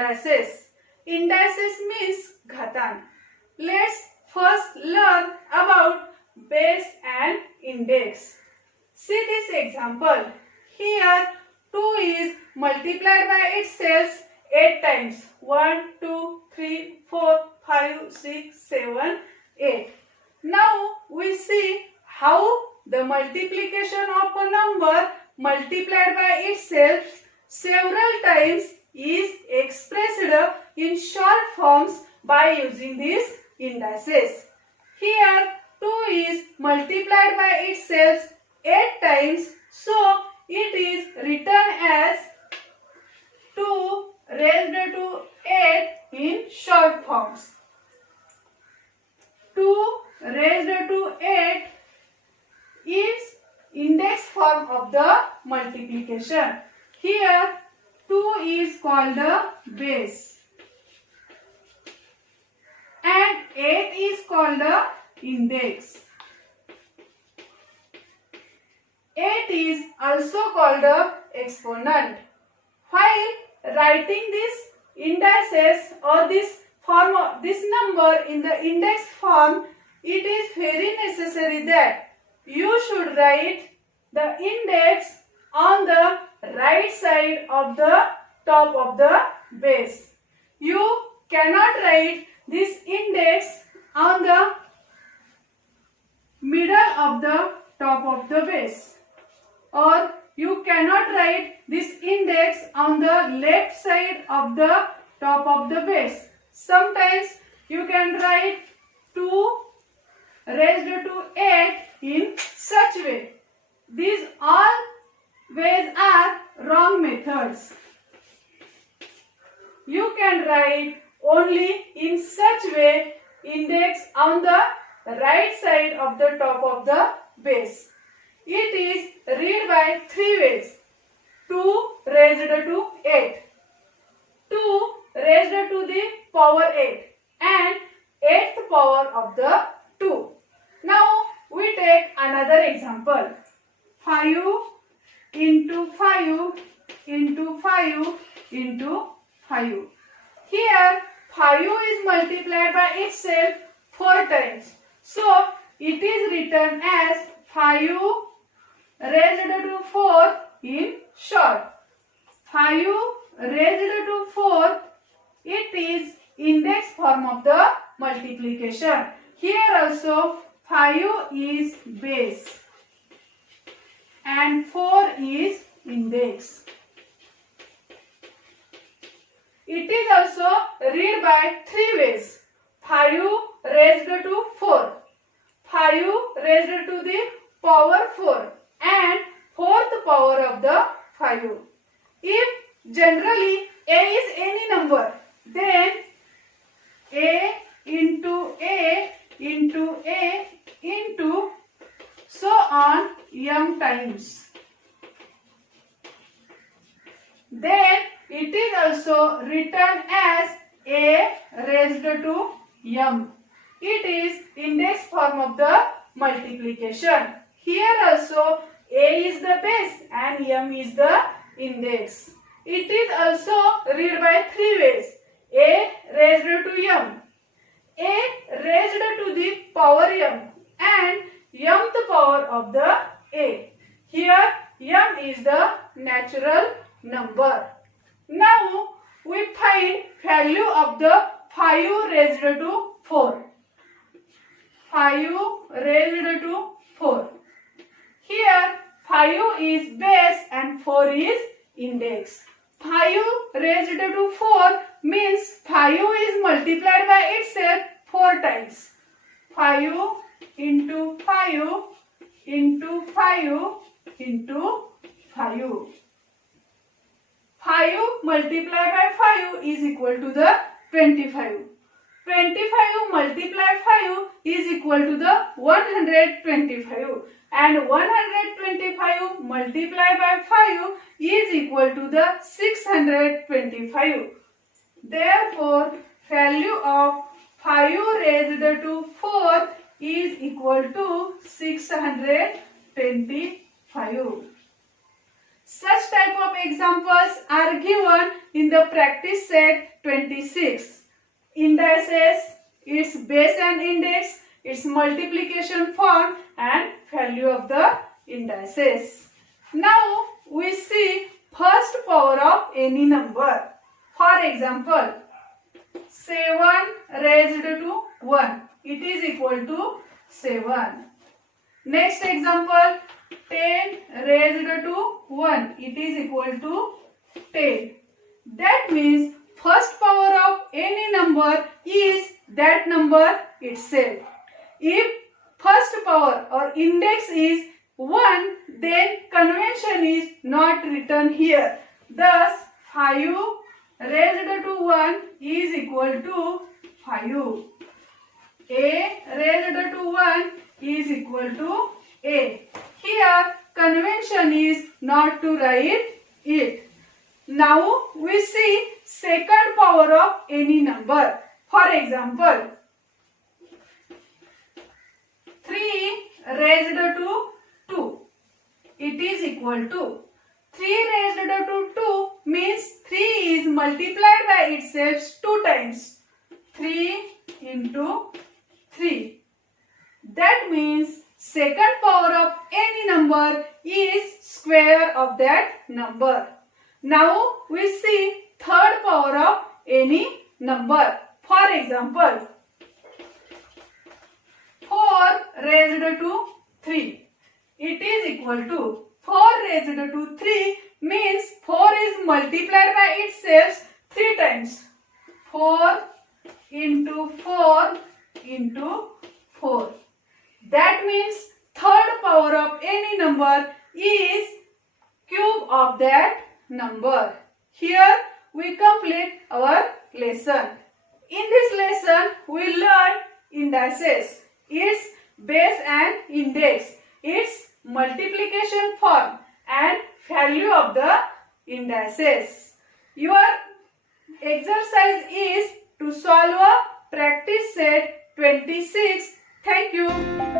indices. Indices means घातांक. Let's first learn about base and index. See this example. Here 2 is multiplied by itself 8 times. 1, 2, 3, 4, 5, 6, 7, 8. Now we see how the multiplication of a number multiplied by itself several times is expressed in short forms by using these indices. Here 2 is multiplied by itself 8 times, so it is written as 2 raised to 8 in short forms. 2 raised to 8 is index form of the multiplication. Here 2 is called the base and 8 is called the index. 8 is also called the exponent. While writing these indices or this form of this number in the index form, it is very necessary that you should write the index on the right side of the top of the base. You cannot write this index on the middle of the top of the base, or you cannot write this index on the left side of the top of the base. Sometimes you can write 2 raised to 8 in such way. These all ways are wrong methods. You can write only in such way index on the right side of the top of the base. It is read by 3 ways. 2 raised to 8, 2 raised to the power 8 and 8th power of the 2. Now we take another example. 5 into 5 into 5 into 5. Here 5 is multiplied by itself 4 times. So it is written as 5 raised to 4 in short. 5 raised to 4, it is index form of the multiplication. Here also 5 is base and 4 is index. It is also read by 3 ways. 5 raised to 4, 5 raised to the power 4 and 4th power of the 5. If generally a is any number, then a into a into a into so on m times. Then it is also written as a raised to m. It is index form of the multiplication. Here also a is the base and m is the index. It is also read by 3 ways. A raised to m, a raised to the power m and mth power of the a. Here m is the natural number. Now we find value of the 5 raised to 4. 5 raised to 4. Here 5 is base and 4 is index. 5 raised to 4 means 5 is multiplied by itself 4 times. 5 into 5 into 5 into 5. 5 multiplied by 5 is equal to the 25. 25 multiplied 5 is equal to the 125 and 125 multiplied by 5 is equal to the 625. Therefore, value of 5 raised to 4 is equal to 625. Such type of examples are given in the practice set 26. Indices, its base and index, its multiplication form and value of the indices. Now we see first power of any number. For example, 7 raised to 1. It is equal to 7. Next example, 10 raised to 1. It is equal to 10. That means first power of any number is that number itself. If first power or index is 1, then convention is not written here. Thus, 5 raised to 1 is equal to 5. A raised to 1 is equal to A. Here, convention is not to write it. Now, we see second power of any number. For example, 3 raised to 2. It is equal to 3 raised to 2 means 3 is multiplied by itself 2 times. 3 into 3. That means second power of any number is square of that number. Now we see third power of any number. For example, 4 raised to 3. It is equal to 4 raised to 3 means 4 is multiplied by itself 3 times. 4 into 4 into 4. That means third power of any number is cube of that number. Here we complete our lesson. In this lesson we learn indices, its base and index, its multiplication form and value of the indices. Your exercise is to solve a practice set 26. Thank you.